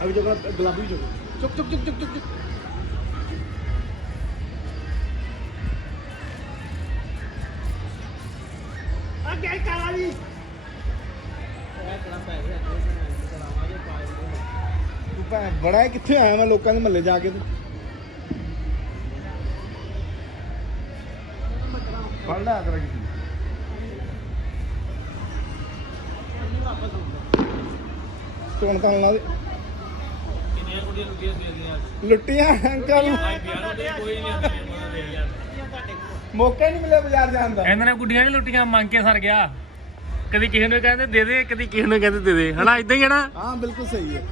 Aku juga gelap juga. Cuk cuk cuk cuk cuk. ਤੂੰ ਭੈਣ ਬੜਾ ਕਿੱਥੇ ਆਇਆ ਮੈਂ ਲੋਕਾਂ ਦੇ ਮਹੱਲੇ ਜਾ ਕੇ ਤੂੰ? ਫੜ ਲਿਆ ਕਰ ਕਿਸੇ ਤੋਣ ਤਾਂ ਲਾ ਦੇ ਕਿੰਨੀਆਂ ਕੁੜੀਆਂ ਲੁੱਟੀਆਂ ਸੀ ਦੀਆਂ ਲੁੱਟੀਆਂ ਅੰਕਲ। ਕੋਈ ਨਹੀਂ। ਮੌਕਾ ਨਹੀਂ ਮਿਲਿਆ ਬਾਜ਼ਾਰ ਜਾਣ ਦਾ। ਇਹਨਾਂ ਨੇ ਗੁੱਡੀਆਂ ਵੀ ਲੁੱਟੀਆਂ ਮੰਗ ਕੇ ਸਰ ਗਿਆ। ਕਦੀ ਕਿਸੇ ਨੂੰ ਕਹਿੰਦੇ ਦੇ ਦੇ ਕਦੀ ਕਿਸੇ ਨੂੰ ਕਹਿੰਦੇ ਦੇ ਦੇ। ਹਨਾ ਇਦਾਂ ਹੀ ਹੈ ਨਾ? ਹਾਂ ਬਿਲਕੁਲ ਸਹੀ ਹੈ।